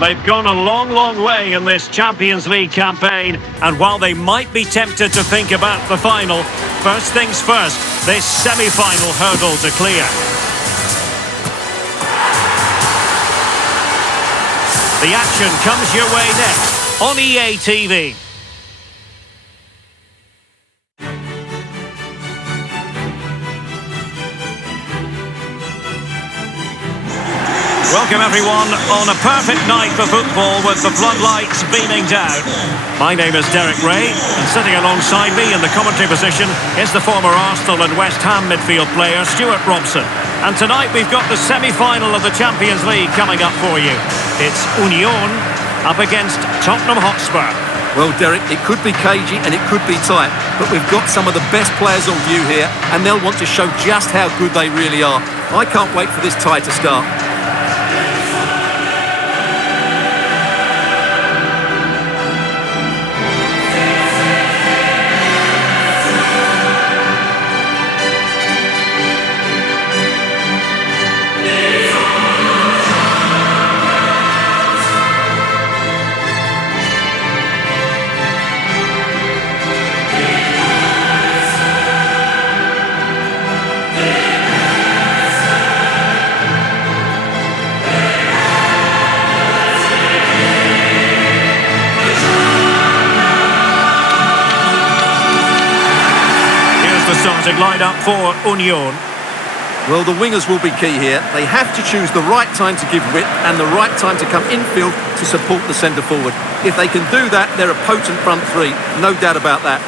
They've gone a long, long way in this Champions League campaign, and while they might be tempted to think about the final, first things first, this semi-final hurdle to clear. The action comes your way next on EA TV. Welcome everyone on a perfect night for football with the floodlights beaming down. My name is Derek Ray, and sitting alongside me in the commentary position is the former Arsenal and West Ham midfield player Stuart Robson. And tonight we've got the semi-final of the Champions League coming up for you. It's Union up against Tottenham Hotspur. Well, Derek, it could be cagey and it could be tight, but we've got some of the best players on view here, and they'll want to show just how good they really are. I can't wait for this tie to start. Starting line-up for Union. Well, the wingers will be key here. They have to choose the right time to give width and the right time to come infield to support the centre-forward. If they can do that, they're a potent front three. No doubt about that.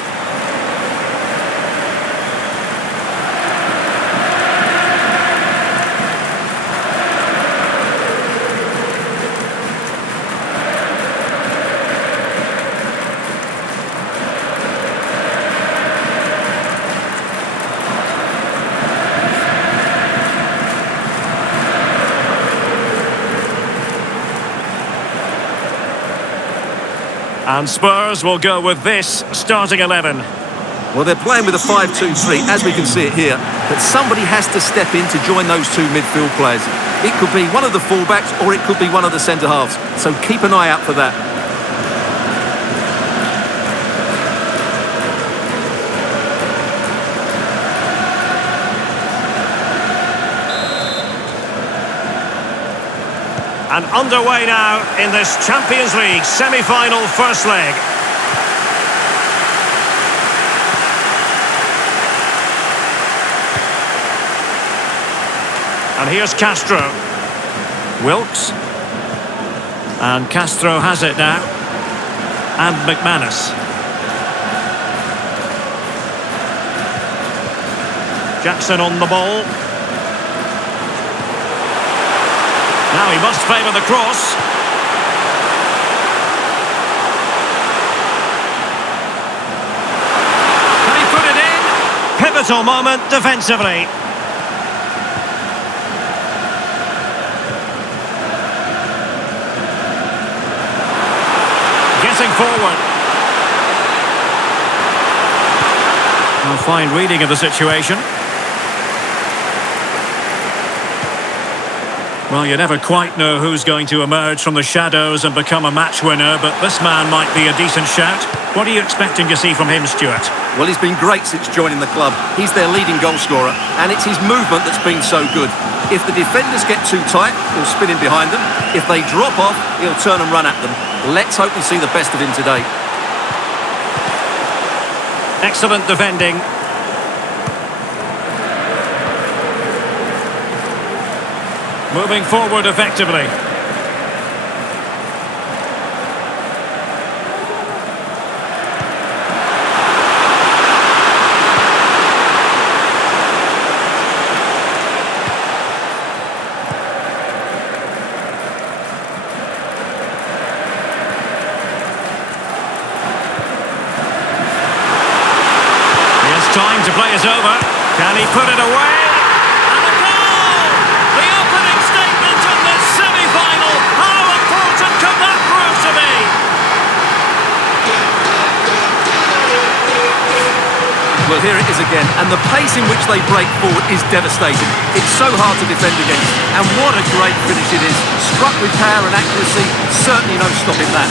And Spurs will go with this starting 11. Well, they're playing with a 5-2-3, as we can see it here. But somebody has to step in to join those two midfield players. It could be one of the fullbacks or it could be one of the centre-halves. So keep an eye out for that. And underway now in this Champions League semi-final first leg. And here's Castro. Wilkes. And Castro has it now. And McManus. Jackson on the ball. Now he must favour the cross. Can he put it in? Pivotal moment defensively. Getting forward. A fine reading of the situation. Well, you never quite know who's going to emerge from the shadows and become a match winner, but this man might be a decent shout. What are you expecting to see from him, Stuart? Well, he's been great since joining the club. He's their leading goal scorer, and it's his movement that's been so good. If the defenders get too tight, he'll spin in behind them. If they drop off, he'll turn and run at them. Let's hope we see the best of him today. Excellent defending. Moving forward effectively. Here's time to play is over. Can he put it away? Well, here it is again, and the pace in which they break forward is devastating. It's so hard to defend against, and what a great finish it is. Struck with power and accuracy, certainly no stopping that.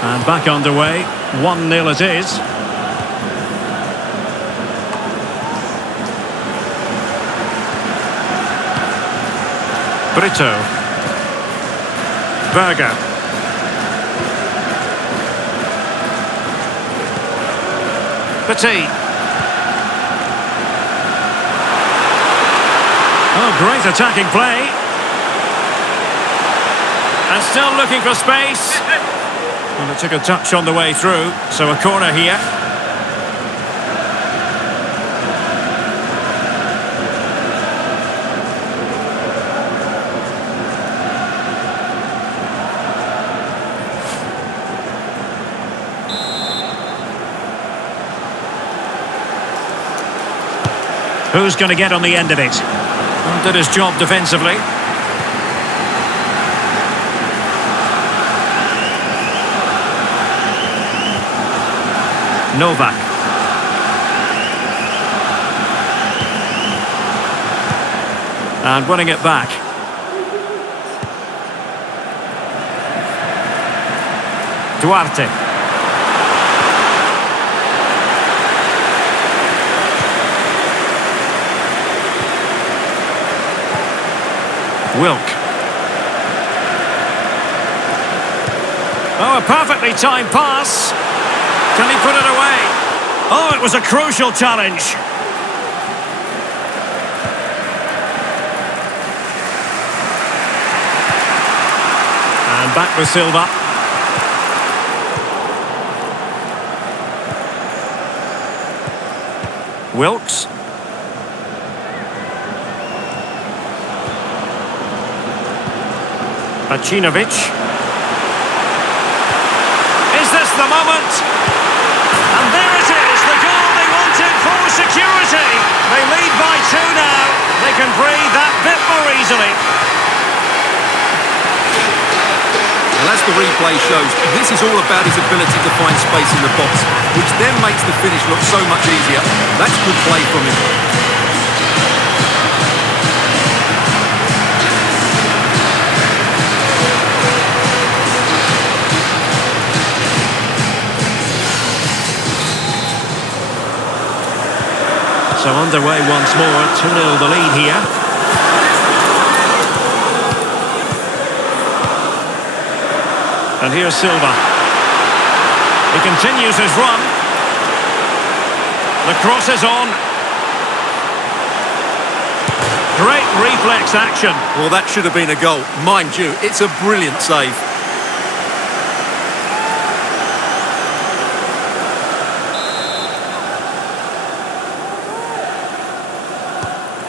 And back underway, 1-0 it is. Brito. Berger. Petit. Oh, great attacking play. And still looking for space. Well, it took a touch on the way through, so a corner here. Who's going to get on the end of it? Well, did his job defensively. Novak. And winning it back. Duarte. Wilk. Oh, a perfectly timed pass. Can he put it away? Oh, it was a crucial challenge. And back with Silva. Wilks. Pacinovic. Is this the moment? And there it is, the goal they wanted for security. They lead by 2 now. They can breathe that bit more easily. Well, as the replay shows, this is all about his ability to find space in the box, which then makes the finish look so much easier. That's good play from him. So underway once more, 2-0 the lead here. And here's Silva. He continues his run. The cross is on. Great reflex action. Well, that should have been a goal. Mind you, it's a brilliant save.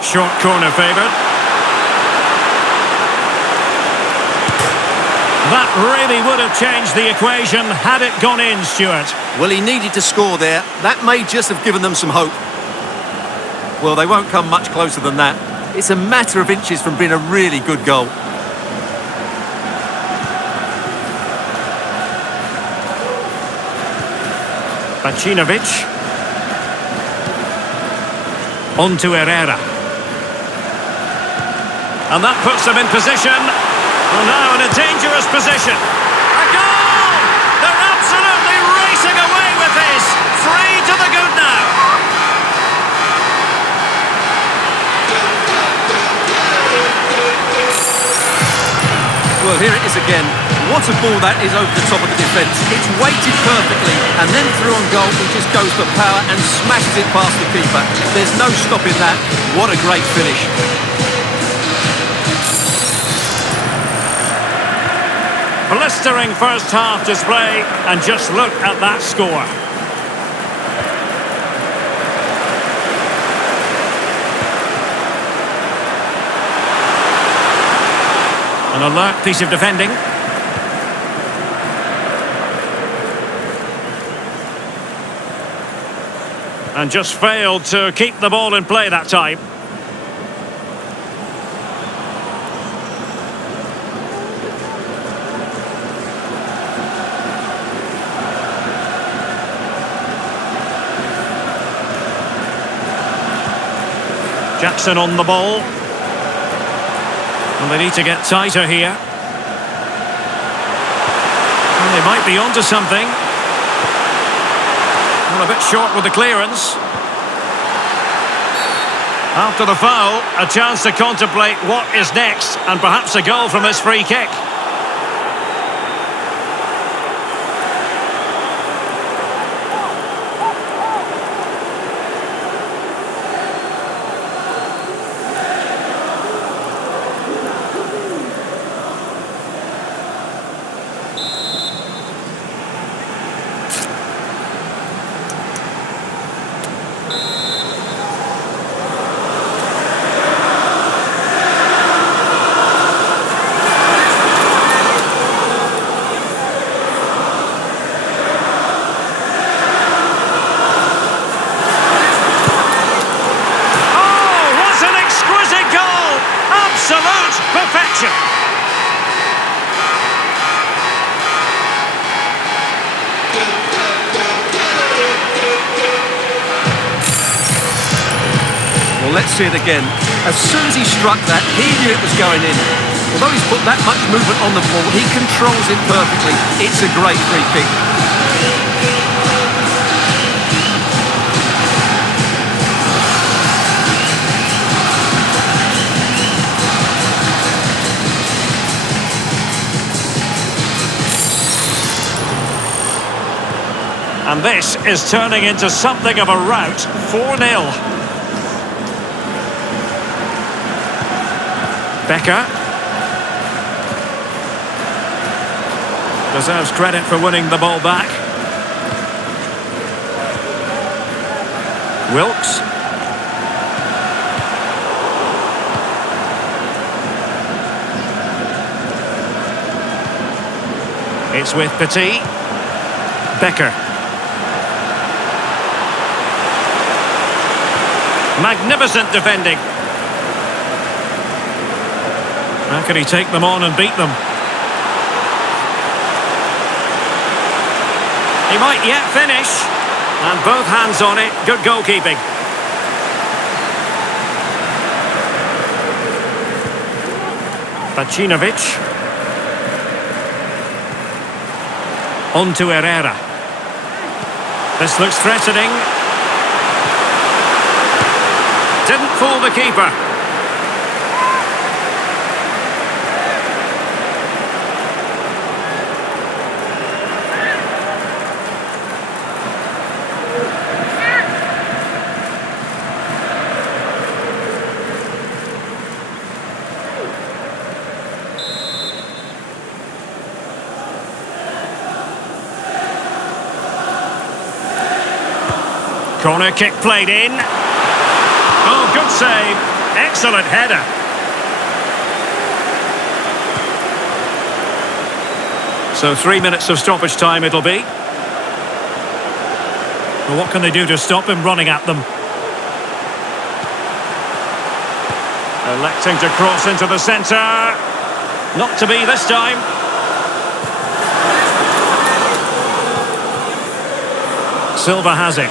Short corner favoured. That really would have changed the equation had it gone in, Stuart. Well, he needed to score there. That may just have given them some hope. Well, they won't come much closer than that. It's a matter of inches from being a really good goal. Pacinovic. On to Herrera. And that puts them in position. Well, now in a dangerous position. A goal! They're absolutely racing away with this. 3 to the good now. Well, here it is again. What a ball that is over the top of the defence. It's weighted perfectly, and then through on goal, he just goes for power and smashes it past the keeper. There's no stopping that. What a great finish. Blistering first half display, and just look at that score. An alert piece of defending. And just failed to keep the ball in play that time. Jackson on the ball. And they need to get tighter here. And they might be onto something. Well, a bit short with the clearance. After the foul, a chance to contemplate what is next, and perhaps a goal from this free kick. Absolute perfection. Well, let's see it again. As soon as he struck that, he knew it was going in. Although he's put that much movement on the ball, he controls it perfectly. It's a great free kick. And this is turning into something of a rout. 4-0. Becker. Deserves credit for winning the ball back. Wilkes. It's with Petit. Becker. Magnificent defending. How can he take them on and beat them? He might yet finish. And both hands on it. Good goalkeeping. Pacinovic. On to Herrera. This looks threatening. Didn't fool the keeper. Corner kick played in. Oh, good save. Excellent header. So 3 minutes of stoppage time it'll be. Well, what can they do to stop him running at them? Electing to cross into the centre. Not to be this time. Silva has it.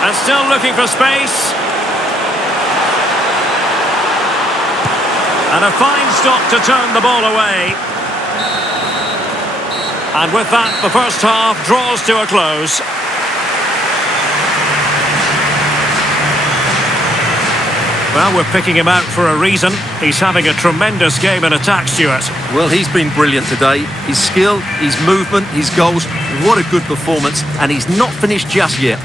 And still looking for space. And a fine stop to turn the ball away. And with that, the first half draws to a close. Well, we're picking him out for a reason. He's having a tremendous game in attack, Stuart. Well, he's been brilliant today. His skill, his movement, his goals. What a good performance. And he's not finished just yet.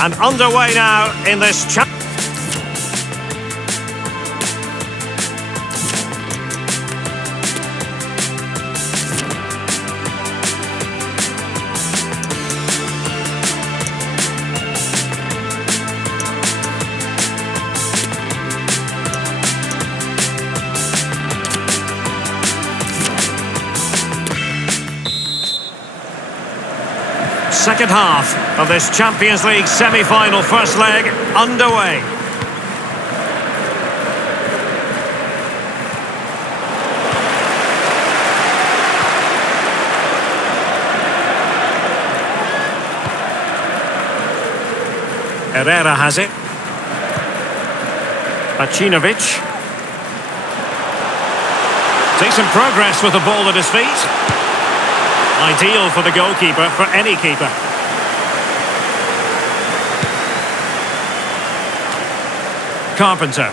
And underway now in this chat. Second half of this Champions League semi-final first leg underway. Herrera has it. Pacinovic. Decent progress with the ball at his feet. Ideal for the goalkeeper, for any keeper. Carpenter.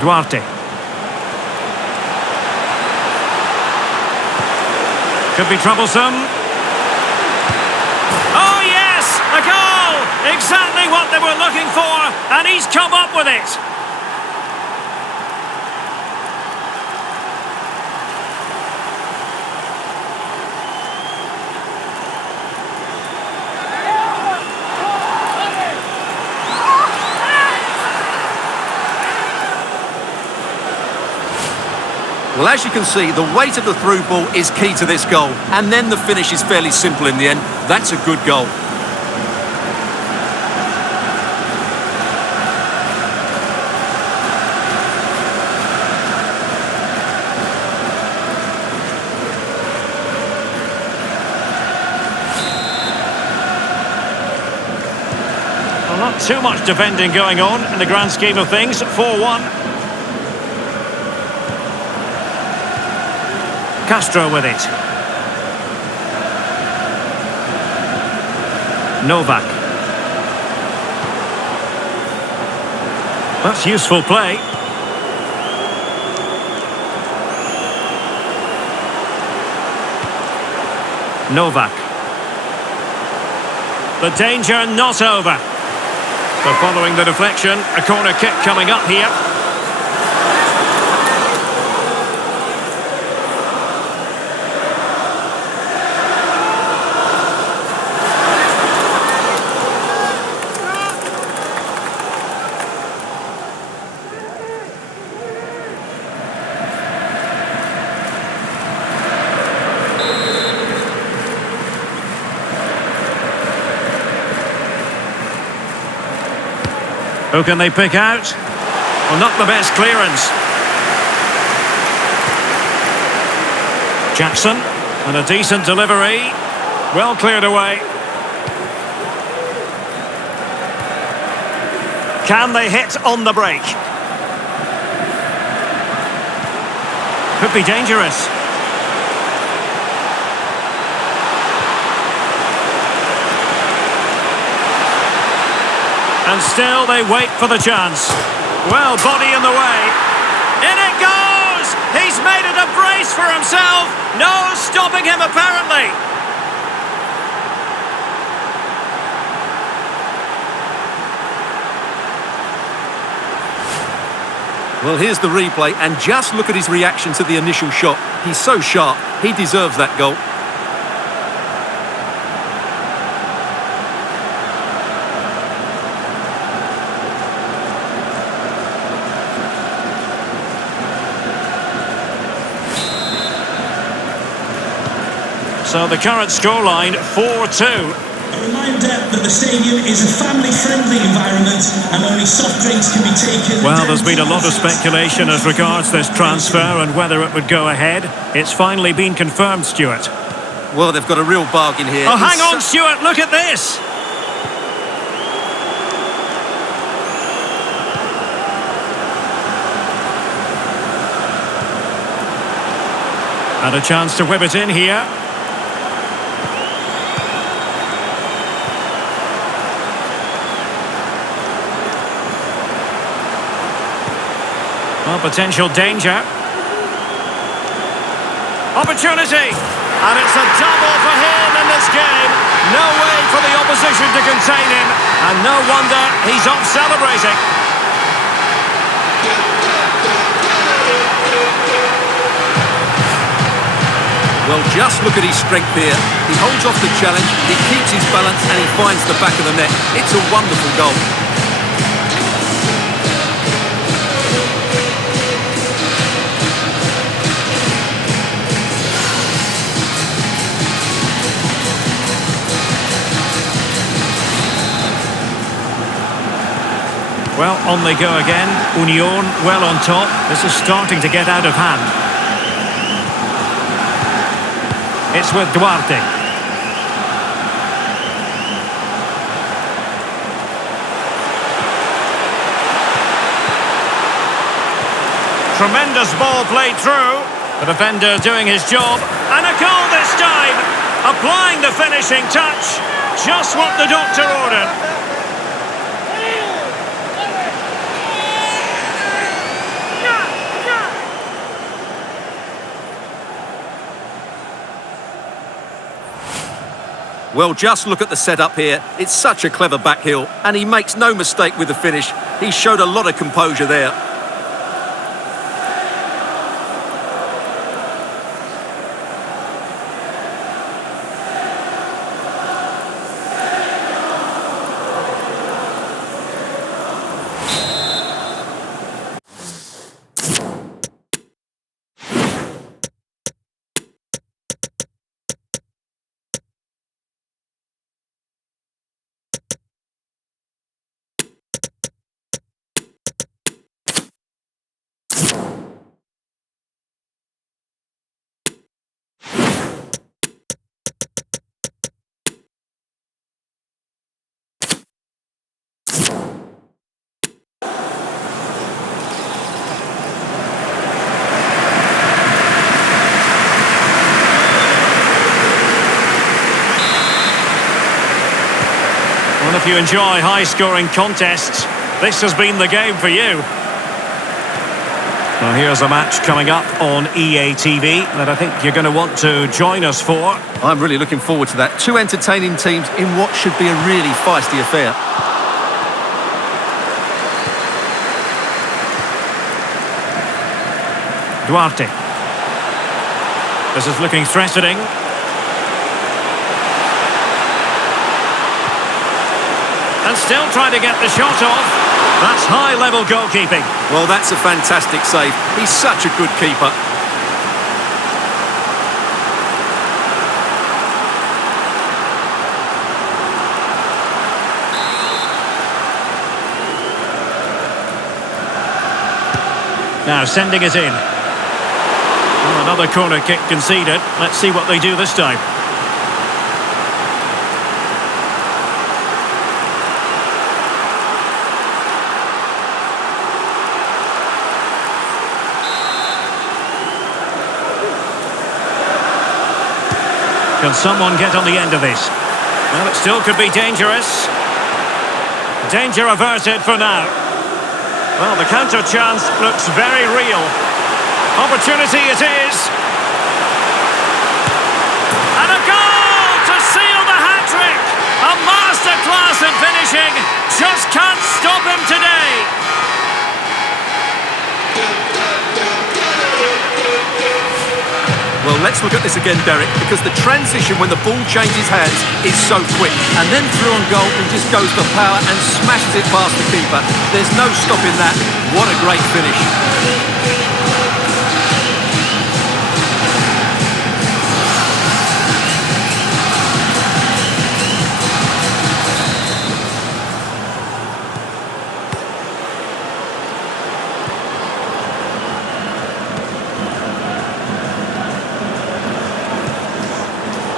Duarte. Could be troublesome. Oh yes! A goal! Exactly what they were looking for, and he's come up with it. Well, as you can see, the weight of the through ball is key to this goal. And then the finish is fairly simple in the end. That's a good goal. Well, not too much defending going on in the grand scheme of things. 4-1. Castro with it. Novak. That's useful play. Novak. The danger not over. So following the deflection, a corner kick coming up here. Who can they pick out? Well, not the best clearance. Jackson, and a decent delivery. Well cleared away. Can they hit on the break? Could be dangerous. And still they wait for the chance. Well, body in the way. In it goes! He's made it a brace for himself. No stopping him, apparently. Well, here's the replay, and just look at his reaction to the initial shot. He's so sharp. He deserves that goal. So the current scoreline, 4-2. A reminder that the stadium is a family-friendly environment and only soft drinks can be taken. Well, there's been a lot of speculation as regards this transfer and whether it would go ahead. It's finally been confirmed, Stuart. Well, they've got a real bargain here. Oh, hang on, Stuart, look at this! And a chance to whip it in here. Well, potential danger. Opportunity! And it's a double for him in this game. No way for the opposition to contain him. And no wonder he's off celebrating. Well, just look at his strength here. He holds off the challenge, he keeps his balance, and he finds the back of the net. It's a wonderful goal. Well, on they go again. Union well on top. This is starting to get out of hand. It's with Duarte. Tremendous ball played through. The defender doing his job. And a goal this time. Applying the finishing touch. Just what the doctor ordered. Well, just look at the setup here. It's such a clever back heel, and he makes no mistake with the finish. He showed a lot of composure there. Well, if you enjoy high-scoring contests, this has been the game for you. Well, here's a match coming up on EA TV that I think you're going to want to join us for. I'm really looking forward to that. Two entertaining teams in what should be a really feisty affair. Duarte. This is looking threatening. And still trying to get the shot off. That's high-level goalkeeping. Well, that's a fantastic save. He's such a good keeper. Now sending it in. Well, another corner kick conceded. Let's see what they do this time. Can someone get on the end of this? Well, it still could be dangerous. Danger averted for now. Well, the counter chance looks very real. Opportunity it is. And a goal to seal the hat-trick. A masterclass in finishing. Just can't stop him today. Well, let's look at this again, Derek, because the transition when the ball changes hands is so quick. And then through on goal, he just goes for power and smashes it past the keeper. There's no stopping that. What a great finish.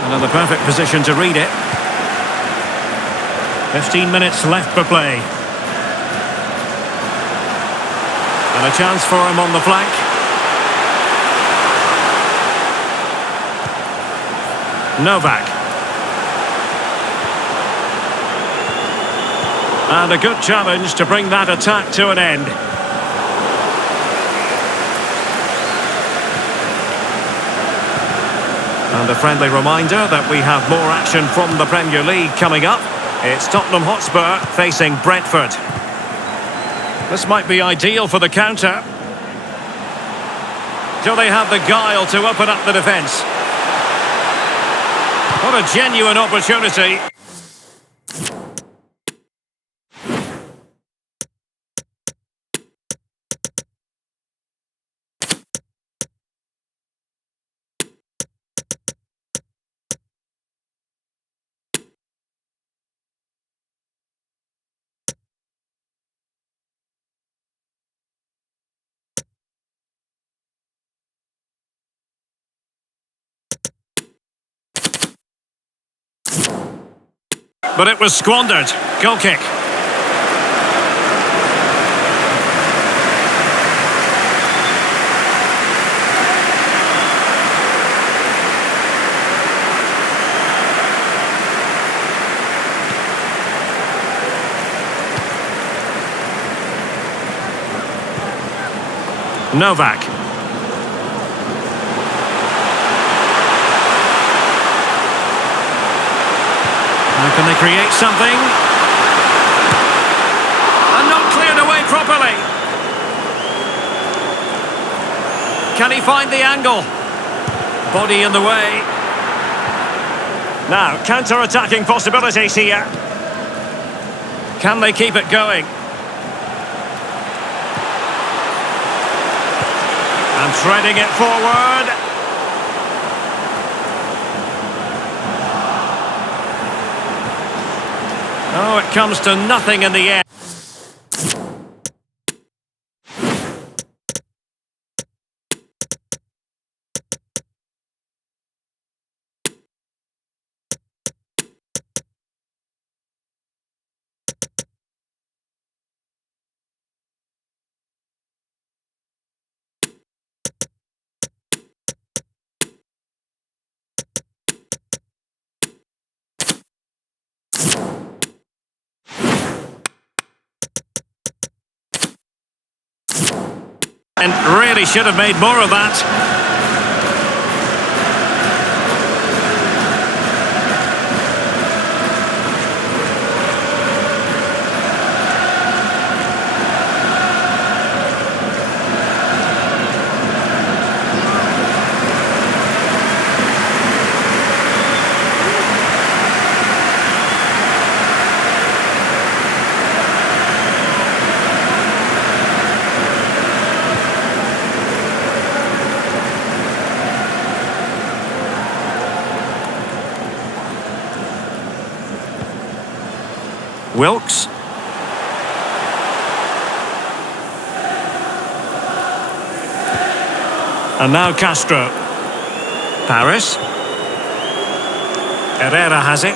Another perfect position to read it. 15 minutes left for play. And a chance for him on the flank. Novak. And a good challenge to bring that attack to an end. And a friendly reminder that we have more action from the Premier League coming up. It's Tottenham Hotspur facing Brentford. This might be ideal for the counter. Do they have the guile to open up the defence? What a genuine opportunity. But it was squandered. Goal kick. Novak. Now can they create something? And not cleared away properly. Can he find the angle? Body in the way. Now, counter-attacking possibilities here. Can they keep it going? And threading it forward. Oh, it comes to nothing in the end. And really should have made more of that. Wilkes. And now Castro. Paris. Herrera has it.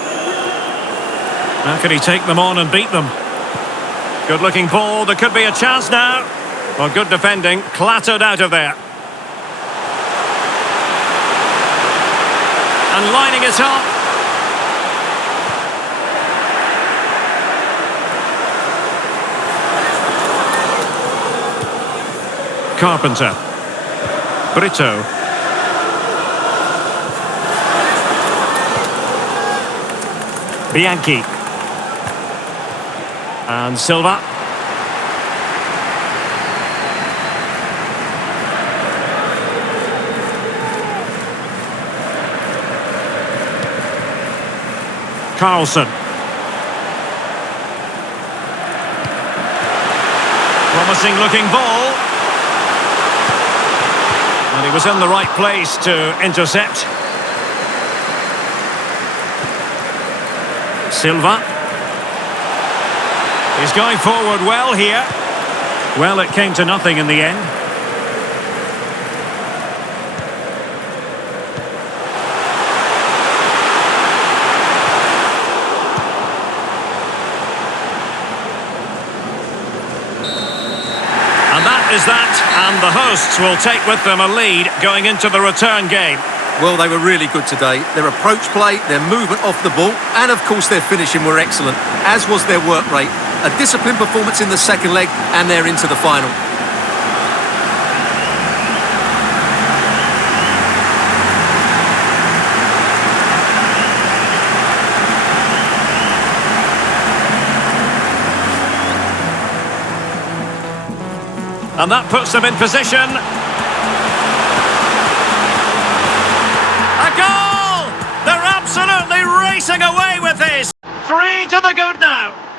How can he take them on and beat them? Good looking ball, there could be a chance now. Well, good defending, clattered out of there. And lining it up. Carpenter. Brito. Bianchi. And Silva. Carlson. Promising looking ball. And he was in the right place to intercept. Silva. He's going forward well here. Well, it came to nothing in the end. And that is that, and the hosts will take with them a lead going into the return game. Well, they were really good today. Their approach play, their movement off the ball, and of course their finishing were excellent, as was their work rate. A disciplined performance in the second leg, and they're into the final. And that puts them in position. A goal! They're absolutely racing away with this. 3 to the good now.